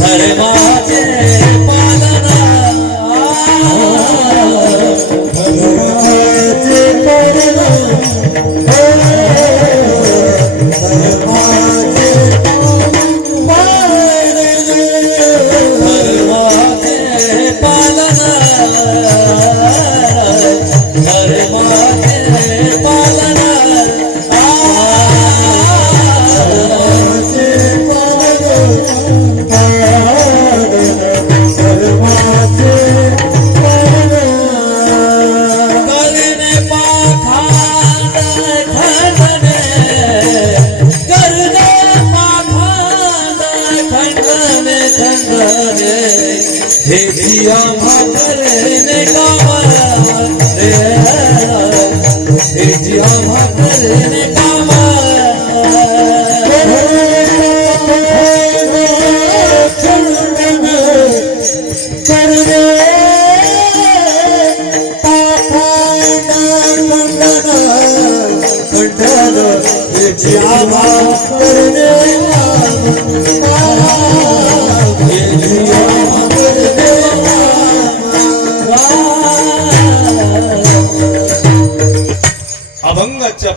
धर्माचे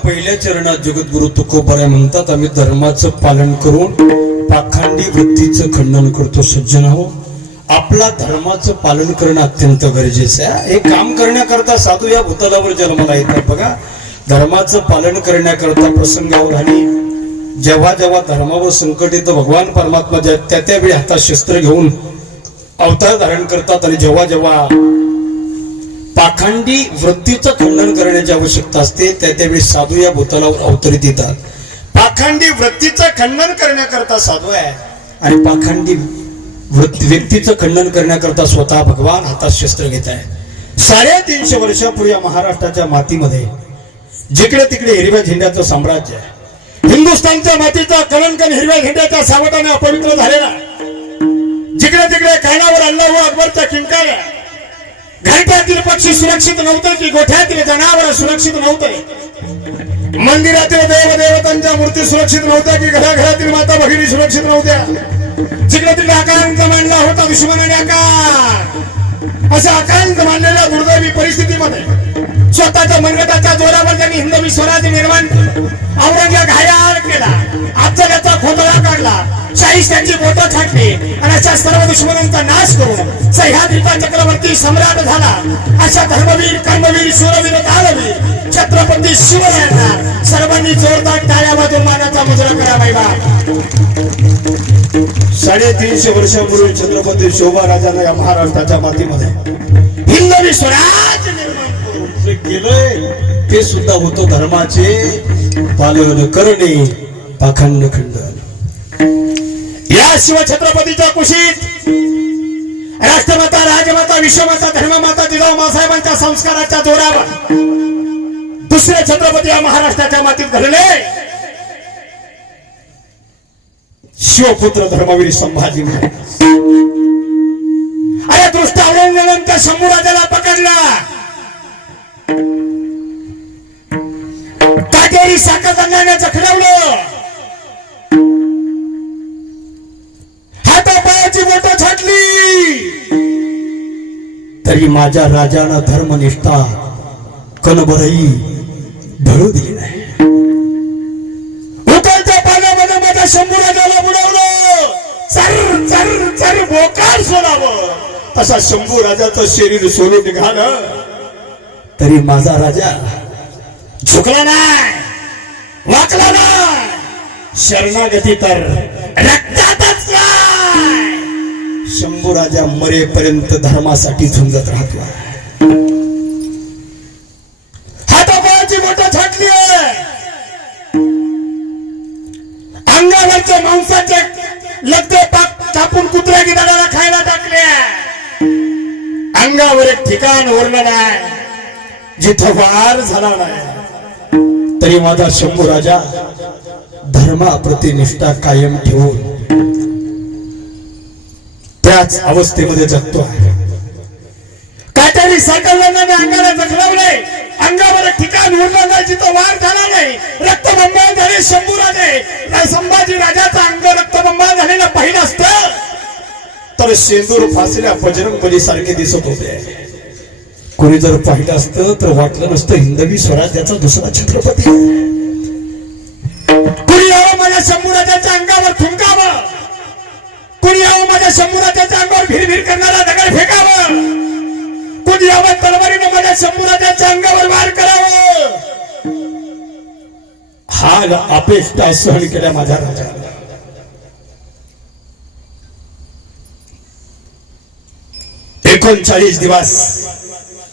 पहिल्या चरणात जगद्गुरु तुकोबाराय म्हणतात आम्ही धर्माचं पालन करून पाखंडी वृत्तीचं खंडन करतो सज्जन हो आपला धर्माचं पालन करणं अत्यंत गरजेचं आहे. हे काम करण्याकरता साधू या भूतलावर जन्माला येतात बघा. धर्माचं पालन करण्याकरता प्रसंगावर आणि जेव्हा जेव्हा धर्मावर संकट येतं भगवान परमात्मा ज्या त्या त्यावेळी हातात शस्त्र घेऊन अवतार धारण करतात आणि जेव्हा जेव्हा पाखंडी वृत्तीचं खंडन करण्याची आवश्यकता असते त्या त्यावेळी साधू या भूतलावर अवतरित येतात पाखंडी वृत्तीचं खंडन करण्याकरता साधू आहे. आणि पाखंडी वृत्ती व्यक्तीचं खंडन करण्याकरता स्वतः भगवान हातात शस्त्र घेत आहे. साडेतीनशे वर्षापूर्वी या महाराष्ट्राच्या मातीमध्ये जिकडे तिकडे हिरव्या झेंड्याचं साम्राज्य आहे. हिंदुस्थानच्या मातीचा कलंकन हिरव्या झेंड्याच्या सावटाने अपवित्र झालेला जिकडे तिकडे कानावर अल्लाह अकबरच्या किंकाळ्या घरट्यातील पक्षी सुरक्षित नव्हते की गोठ्यातील जनावर सुरक्षित नव्हते? मंदिरातील देव देवतांच्या मूर्ती सुरक्षित नव्हत्या की घराघरातील माता भगिनी सुरक्षित नव्हत्या? जिकडे तिकडे आकांत मांडला होता दुश्मनाने आकार अशा आकांत मांडलेल्या दुर्दैवी परिस्थितीमध्ये स्वतःच्या मनगटाच्या जोरावर त्यांनी हिंदवी स्वराज्य निर्माण केलं. औरंग्या घायाळ केला. अफजलाचा शाहिस्त्यांची बोटं छाटली आणि अशा सर्व दुश्मनांचा नाश करून सह्याद्रीचा चक्रवर्ती सम्राट झाला. अशा धर्मवीर कर्मवीर शूरवीर दानवीर छत्रपती शिवरायांना सर्वांनी जोरदार टाळ्या वाजून मानाचा मुजरा करा बाबा साडेतीनशे वर्षापूर्वी छत्रपती शोभा राजानं या महाराष्ट्राच्या मातीमध्ये हिंदवी स्वराज निर्माण केलंय ते सुद्धा होतं धर्माचे. पालन करणे पाखंड खंडन. या शिवछत्रपतीच्या कुशीत राष्ट्रमाता राजमाता विश्वमाता धर्ममाता जिजाऊ साहेबांच्या संस्काराच्या जोरावर दुसरे छत्रपती या महाराष्ट्राच्या मातीत घडले. शिवपुत्र धर्मवीर संभाजी अरे दृष्ट औरंगजेबांच्या शंभूराजाला पकडला. काटेरी साखर जखडवलं. हातापायाची तरी माझ्या राजानं धर्मनिष्ठा कणबरही ढळू दिली नाही. उकांच्या पाण्यामध्ये माझ्या शंभू राजाला बुडवलं. चर चर चर बोकार सोडावं. तसा शंभू राजाचं शरीर सोडून निघालं. तरी माझा राजा झुकला नाही वाकला नाही. शरणागती तर शंभू राजा मरेपर्यंत धर्मासाठी झुंजत राहतो हातापायाची बोट छाटली अंगावरच्या मांसाचे लगते कापून कुत्र्या गिदाडाला खायला टाकले अंगावर एक ठिकाण उरलं नाही. जिथं वार झाला नाही. तरी माझा शंभू राजा धर्माप्रती निष्ठा कायम ठेवून त्याच अवस्थेमध्ये जगतो आहे. काटेरी साकरल्याने अंगाला जखलवले अंगावर ठिकाण उरलं नाही जिथं वार झाला नाही. रक्तबंबाळ झाले शंभू राजे. संभाजी राजाचा अंग रक्तबंबाळ झालेला पहिला स्थळ तर शेंदूर फासल्या बजरंग बली सारखे दिसत होते. कोणी जर पाहिलं असतं तर वाटलं नसतं हिंदवी स्वराज्याचा दुसरा छत्रपती. कोणी यावं माझ्या शंभूराजाच्या अंगावर थुंकावं? कुणी यावं माझ्या शंभूराजाच्या अंगावर भिरभिर करणारा दगड फेकावं? कुणी यावं तलवारीनं माझ्या शंभूराजाच्या अंगावर वार करावं? हा अपेष्टा सहन केल्या माझ्या राजा एकोणचाळीस दिवस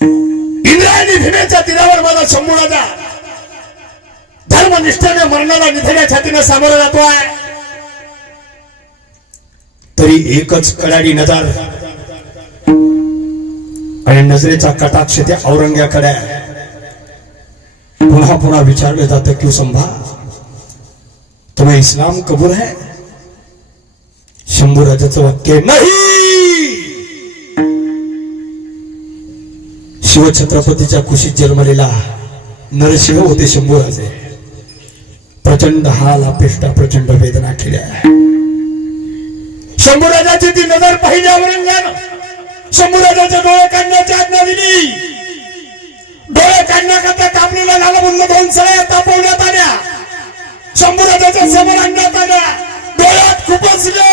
इंद्रायणी भीमेच्या तीरावर माझा शंभू राजा धर्मनिष्ठेने मरणाला निधड्या छातीने सामोरा आहे तरी एकच कडाडी नजर आणि नजरेचा कटाक्ष त्या औरंग्याकडे पुन्हा पुन्हा विचारलं जातं क्यों संभा? तुम्ही इस्लाम कबूल है शंभू राजाचं वाक्य नाही! शिवछत्रपतीच्या कुशीत जन्मलेला नरसिंह होते शंभूराजे प्रचंड हाल अपेष्टा प्रचंड वेदना केल्या. शंभूराजाची ती नजर पाहिजे औरंगानं शंभूराजाच्या डोळे काढण्याची आज्ञा दिली. डोळे काढण्याकरता कापलेला झाला म्हणून दोन सळ्या तापवण्यात आल्या. शंभूराजाच्या समोर आणण्यात आल्या. डोळ्यात खुपसल्या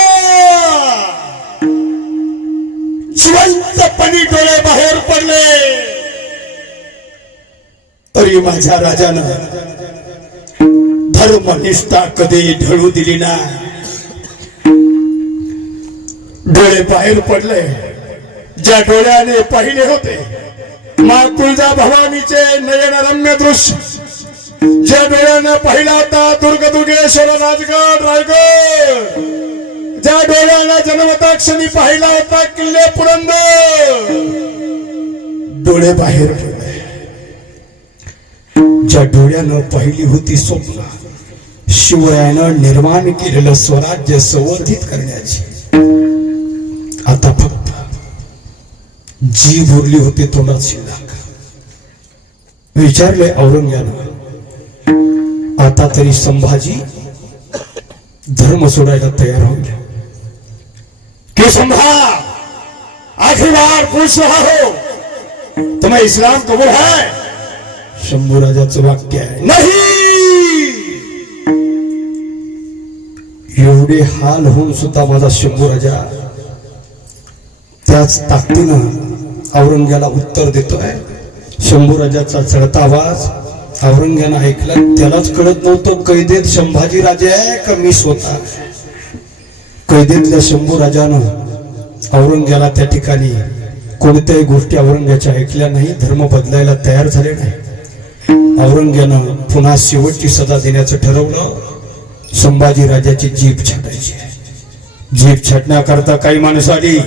जिवंतपणी डोळे बाहेर पडले. तरी माझ्या राजानं धर्मनिष्ठा कधी ढळू दिली ना डोळे बाहेर पडले. ज्या डोळ्याने पाहिले होते मा तुळजा भवानीचे नयन रम्य दृश्य. ज्या डोळ्यानं पाहिला होता दुर्ग दुर्गेश्वर राजगड रायगड. ज्या डोळ्यानं जन्मता क्षणी पाहिला होता किल्ले पुरंदर. डोळे बाहेर पडले. ज्या डोळ्यानं पाहिली होती स्वप्न शिवरायानं निर्माण केलेलं स्वराज्य संवर्धित करण्याची. आता फक्त जीव उरली होती तोंडात शिल्लक. विचारले औरंग्यानं, आता तरी संभाजी धर्म सोडायला तयार होईल. कि संभा? आखिरी बार पूछ रहा हो. तुम्हें इस्लाम कबूल है? शंभू राजाचं वाक्य आहे, नाही! एवढे हाल होऊन सुद्धा माझा शंभू राजा त्याच ताकदीनं औरंग्याला उत्तर देतोय. शंभू राजाचा चढता आवाज औरंग्यानं ऐकला त्यालाच कळत नव्हतं कैदेत शंभाजी राजे आहे का मी स्वतः? कैदेतल्या शंभू राजानं औरंग्याला त्या ठिकाणी कोणत्याही गोष्टी औरंग्याच्या ऐकल्या नाही धर्म बदलायला तयार झाले नाही. औरंग्यानं पुन्हा शेवटची सजा देण्याचं ठरवलं. संभाजी राजाची जीभ छाटायची जीभ छाटण्याकरता काही माणसं आली.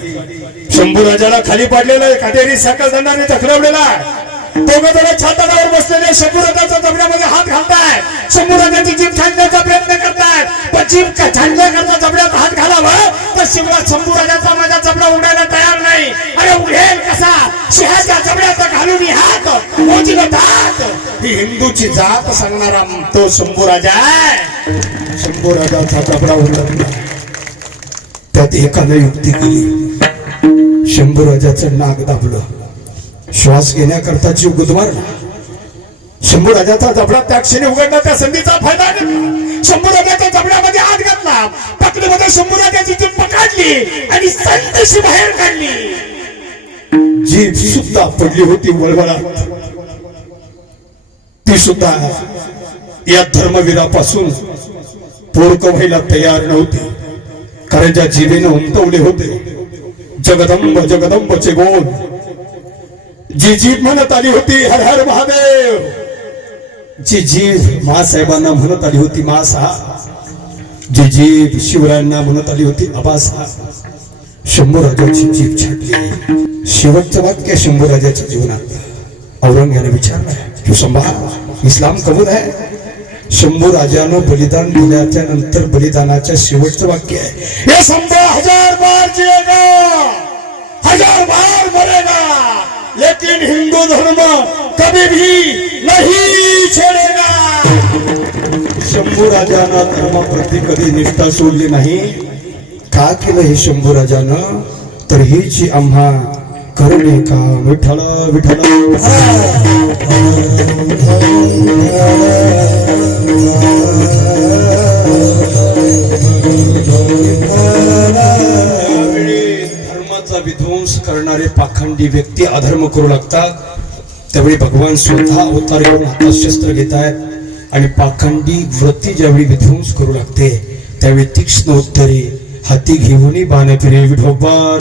शंभू राजाला खाली पाडलेलं आहे. काटेरी साखर दंडाने तखडवलेला आहे. दोघं जण छाताडावर बसलेले शंभू राजाच्या जबड्यामध्ये हात घालताय शंभू राजाची जीभ छाटण्याचा प्रयत्न करतायत. पण जीभ का- जबड्यात हात घालावा तर शिवराज शंभू राजाचा माझा जबडा उडायला तयार नाही. अरे उडेल कसा? शिहाच्या जबड्यात घालून हात. मोजीला तात ही हिंदूची जात सांगणारा तो शंभू राजा. आहे शंभू राजाचा जबडा उडला त्यात एकानं युक्ती केली. शंभूराजाचं नाक दाबलं. श्वास घेण्याकरता जीव गुदमारला. शंभू राजाचा जबडा त्या क्षणी उघडला त्या संधीचा फायदा शंभूराजाच्या शंभू राजाच्या जबड्यामध्ये हात घातला. पकडीमध्ये शंभूराजाची जीभ पकडली आणि संतशी बाहेर काढली. जीभ सुद्धा पडली होती वळवळात. ती सुद्धा या धर्मवीरापासून पोरक व्हायला तयार नव्हती. कारण ज्या जीवेनं उमटवले होते जगदंब जगदंबचे गोल जी जीभ म्हणत आली होती हर हर महादेव. जी जीभ महासाहेबांना म्हणत आली होती मासा. जी जीभ शिवरायांना म्हणत आली होती अबासा. शंभूराजाची जीभ छाटली. शेवटचं वाक्य शंभूराजाच्या जीवनात. औरंग्याने विचारलं तू संभा इस्लाम कबूल आहे? शंभू राजानं बलिदान दिल्याच्या नंतर बलिदानाच्या शेवटचं वाक्य आहे हे संभा हजार बार जिएगा. हजार बार मरेगा लेकिन हिंदू धर्म कभी भी नहीं छोड़ेगा। शंभू राजानं धर्माप्रती कधी निष्ठा सोडली नाही? का केलं हे शंभू राजानं? तर हीच आम्हा करणे का? विठ्ठल विठ्ठल. त्यावेळी धर्माचा विध्वंस करणारे पाखंडी व्यक्ती अधर्म करू लागतात त्यावेळी भगवान स्वतः अवतार घेऊन हातात घेत आहेत आणि पाखंडी वृत्ती ज्यावेळी विध्वंस करू लागते, त्यावेळी तीक्ष्ण उत्तरे हाती घेऊन बाण फिरे विठोबा.